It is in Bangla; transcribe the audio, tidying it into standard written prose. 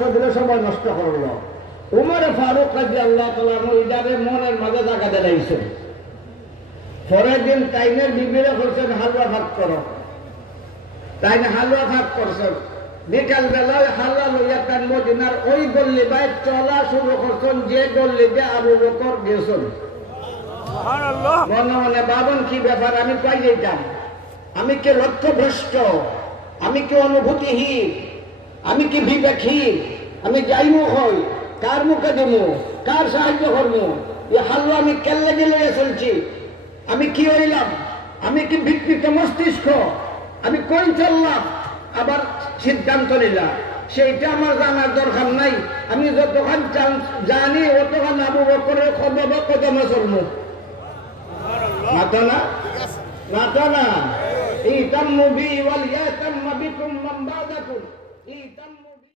কষ্ট দিলে সময় নষ্ট করলো। উমর ফারুক রাদিয়াল্লাহু তাআলা ইদারে মনের মাঝে জায়গা দিয়েছেন। পরের দিন টাইমের বিবিরে বলছেন হালুয়া ভাগ করো, তাই না হালুয়া ভাগ করছেন। বিকাল বেলায় হালুয়া লইয়া তার মদিনার ওই গল্লি বাই চলা শুরু করছেন যে গল্লি দিয়ে আবু বকর গেছেন। মনে মনে ভাবেন কি ব্যাপার, আমি পাই যেতাম, আমি কি লক্ষ্যভ্রষ্ট, আমি কি অনুভূতিহীন, আমি কি বিবেকহীন, আমি যাইমু হই কার মুখে দেবো, কার সাহায্য করবো, এই হালুয়া আমি কেল্লে গেলে চলছি, আমি কি হইলাম, আমি কি বিকৃত মস্তিষ্ক, আমি কই চললাম, আবার সিদ্ধান্ত নিলাম। সেইটা আমার জানার দরকার নাই, আমি যতক্ষণ জানি অতক্ষণ আবু বকরের কদমে চলবো। মাতো না মাতো না ইতাম্মু বি ওয়াল ইয়াতাম্মু বিকুম মান বাদাকুম ইতাম্মু